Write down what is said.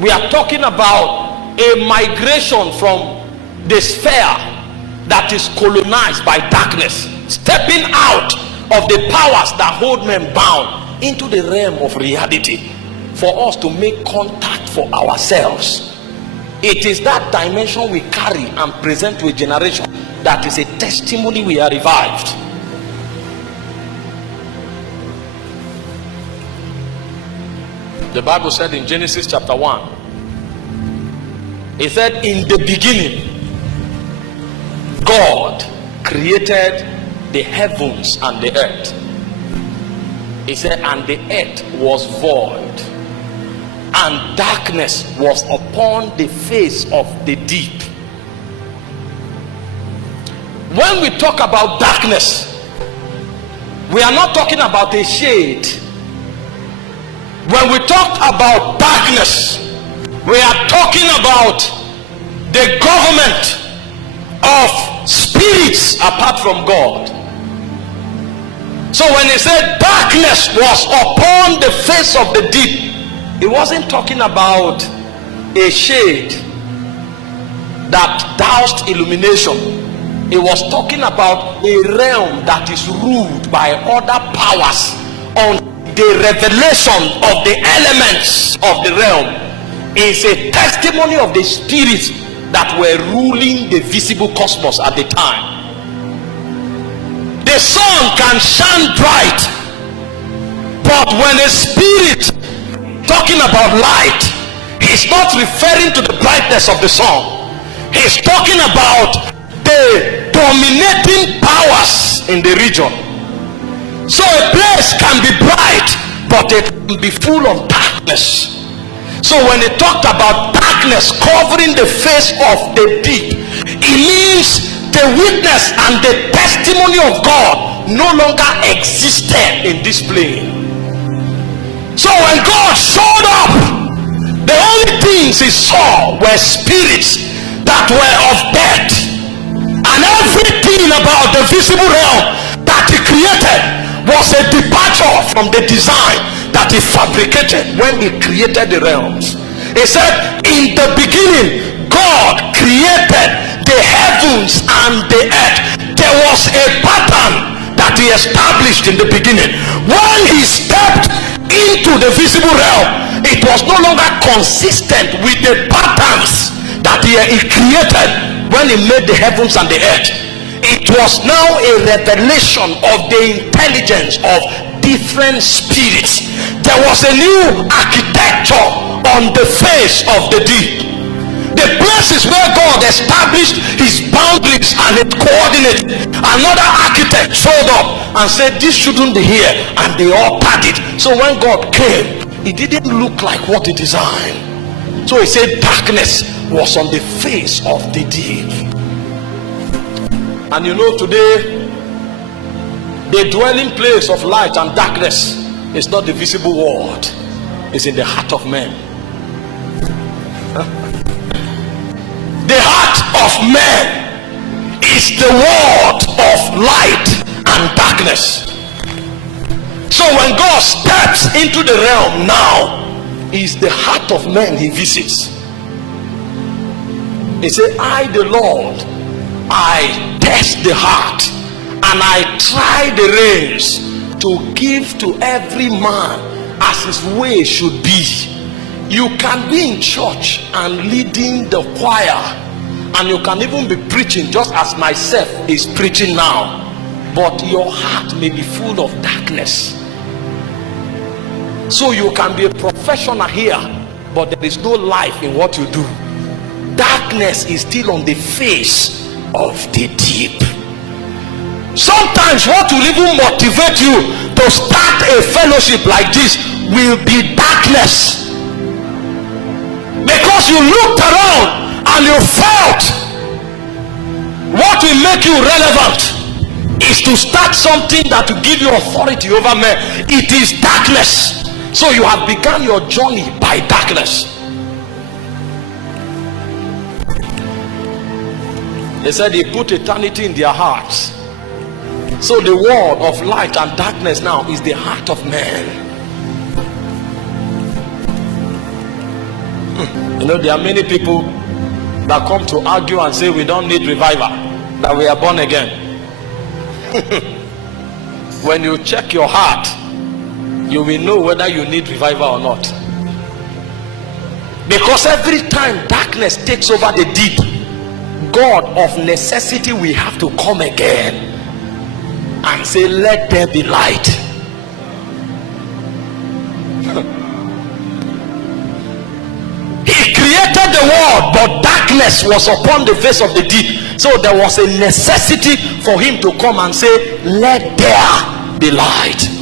We are talking about a migration from the sphere that is colonized by darkness, stepping out of the powers that hold men bound into the realm of reality for us to make contact for ourselves. It is that dimension we carry and present to a generation that is a testimony we are revived. The Bible said in Genesis chapter 1, it said, in the beginning God created the heavens and the earth. It said, and the earth was void, and darkness was upon the face of the deep. When we talk about darkness, we are not talking about a shade. When we talk about darkness, we are talking about the government of spirits apart from God. So when he said darkness was upon the face of the deep, it wasn't talking about a shade that doused illumination. It was talking about a realm that is ruled by other powers. On the revelation of the elements of the realm is a testimony of the spirits that were ruling the visible cosmos at the time. The sun can shine bright, but when a spirit talking about light, he's not referring to the brightness of the sun. He's talking about the dominating powers in the region. So a place can be bright, but it can be full of darkness. So when he talked about darkness covering the face of the deep, it means the witness and the testimony of God no longer existed in this plane. So when God showed up, the only things he saw were spirits that were of death, and everything about the visible realm that he created was a departure from the design that he fabricated when he created the realms. He said, in the beginning God created the heavens and the earth. There was a pattern that he established in the beginning. When he stepped into the visible realm, it was no longer consistent with the patterns that he created when he made the heavens and the earth. It was now a revelation of the intelligence of different spirits. There was a new architecture on the face of the deep. The places where God established his boundaries and his coordinates, another architect showed up and said this shouldn't be here, and they all padded. So when God came, it didn't look like what he designed. So he said darkness was on the face of the deep. And you know, today the dwelling place of light and darkness is not the visible world, it's in the heart of man. The heart of man is the world of light and darkness. So when God steps into the realm now, is the heart of man he visits. He said, I the Lord, I test the heart and I try the reins to give to every man as his way should be. You can be in church and leading the choir, and you can even be preaching just as myself is preaching now, but your heart may be full of darkness. So you can be a professional here, but there is no life in what you do. Darkness is still on the face of the deep. Sometimes what will even motivate you to start a fellowship like this will be darkness, because you looked around and you felt what will make you relevant is to start something that will give you authority over men. It is darkness. So you have begun your journey by darkness. They said he put eternity in their hearts. So the world of light and darkness now is the heart of man. You know, there are many people that come to argue and say we don't need revival, that we are born again. When you check your heart, you will know whether you need revival or not. Because every time darkness takes over the deep, God of necessity will have to come again and say, let there be light. He created the world, but darkness was upon the face of the deep. So there was a necessity for him to come and say, let there be light.